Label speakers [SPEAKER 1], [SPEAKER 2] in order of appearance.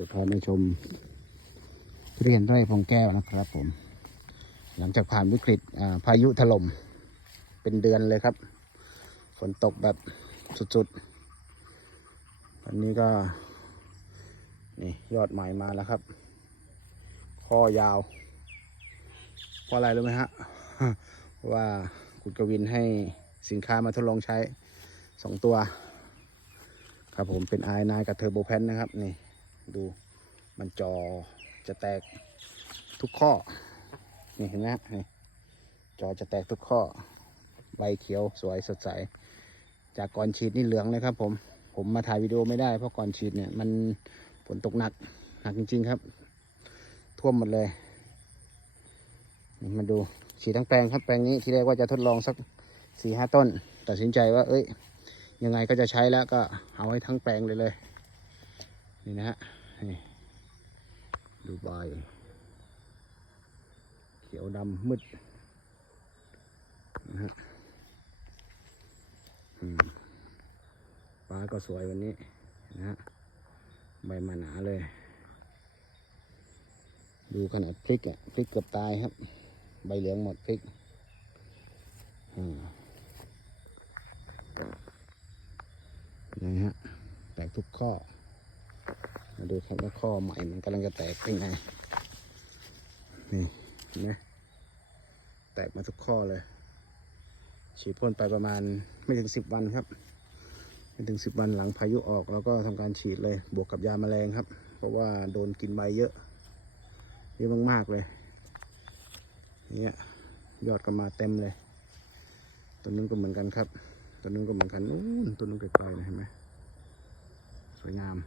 [SPEAKER 1] จะพามาชมเรียนไร่พงแก้วนะครับผม หลังจากผ่านวิกฤตพายุถล่มเป็นเดือนเลยครับ ฝนตกแบบสุดๆ ตอนนี้ก็ นี่ยอดใหม่มาแล้วครับข้อยาวเพราะอะไรรู้ไหมฮะ ว่าคุณกวินให้สินค้ามาทดลองใช้สองตัว ครับผมเป็นไอนายกับเทอร์โบแพนนะครับ นี่ ดูมันจอจะแตกทุกข้อ นี่เห็นไหมฮะนี่จอจะแตกทุกข้อ ใบเขียวสวยสดใส จากก่อนฉีดนี่เหลืองเลยครับ ผม ผมมาถ่ายวิดีโอไม่ได้เพราะก่อนฉีดเนี่ยมันฝนตกหนักหนักจริง ๆครับ ท่วมหมดเลยนี่มาดูฉีดทั้งแปลงครับแปลงนี้ที่แรกว่าจะทดลองสักสี่ห้าต้น ตัดสินใจว่า เอ้ย ยังไงก็จะใช้แล้วก็เอาให้ทั้งแปลงเลยเลย นี่นะฮะ นี่ดูใบเขียวดำมืดนะฮะอืมฟ้าก็สวยวันนี้นะฮะใบมาหนาเลย ดูขนาดพริกอะพริกเกือบตายครับ ใบเหลืองหมดพริกอืมนะฮะแตกทุกข้อ ดูครับว่าข้อใหม่มันกำลังจะแตกเป็นไง นี่เห็นไหมแตกมาทุกข้อเลย ฉีดพ่นไปประมาณไม่ถึงสิบวันครับ ไม่ถึงสิบวันหลังพายุออกเราก็ทำการฉีดเลย บวกกับยาแมลงครับ เพราะว่าโดนกินใบเยอะเยอะมากๆเลยเนี่ยยอดก็มาเต็มเลยตัวนู้นก็เหมือนกันครับ ตัวนู้นก็เหมือนกันนู้นตัวนู้นไกลๆนะเห็นไหมสวยงาม